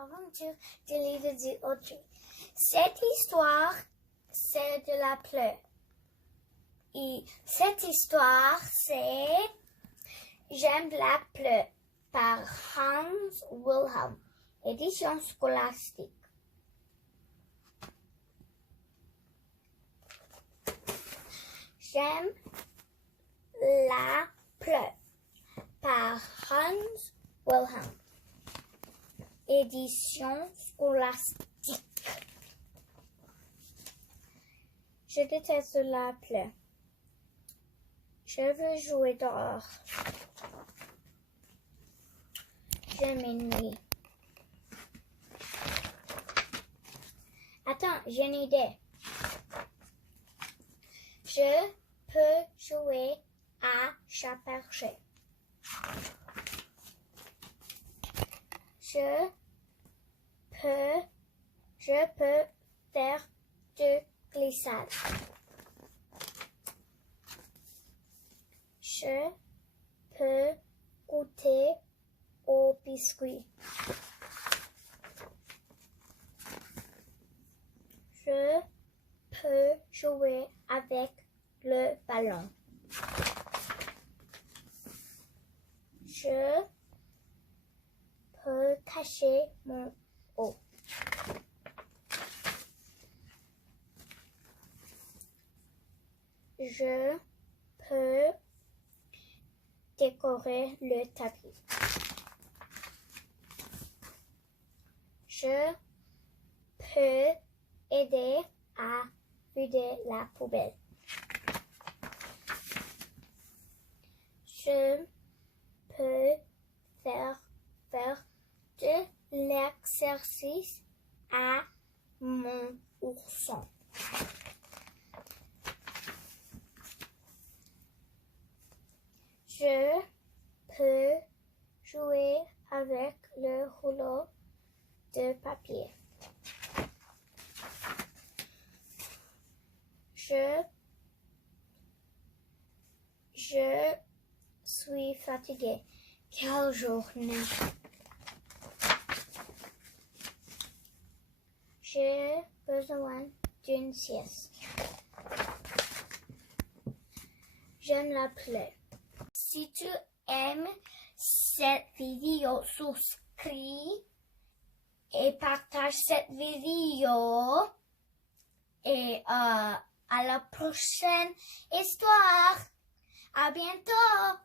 Aventure du livre d'Audrey. Cette histoire, c'est de la pluie. Et cette histoire, c'est J'aime la pluie par Hans Wilhelm, édition scolastique. J'aime la pluie par Hans Wilhelm, édition scolastique. Je déteste la pluie. Je veux jouer dehors. Je m'ennuie. Attends, j'ai une idée. Je peux jouer à chat-perché. Je peux faire de glissade. Je peux goûter aux biscuits. Je peux jouer avec le ballon. Je peux cacher mon eau. Je peux décorer le tapis. Je peux aider à vider la poubelle. Je peux faire de l'exercice à mon ourson. Je peux jouer avec le rouleau de papier. Je suis fatiguée. Quelle journée! J'ai besoin d'une sieste. J'aime la pluie. Si tu aimes cette vidéo, souscris et partage cette vidéo. Et à la prochaine histoire. À bientôt.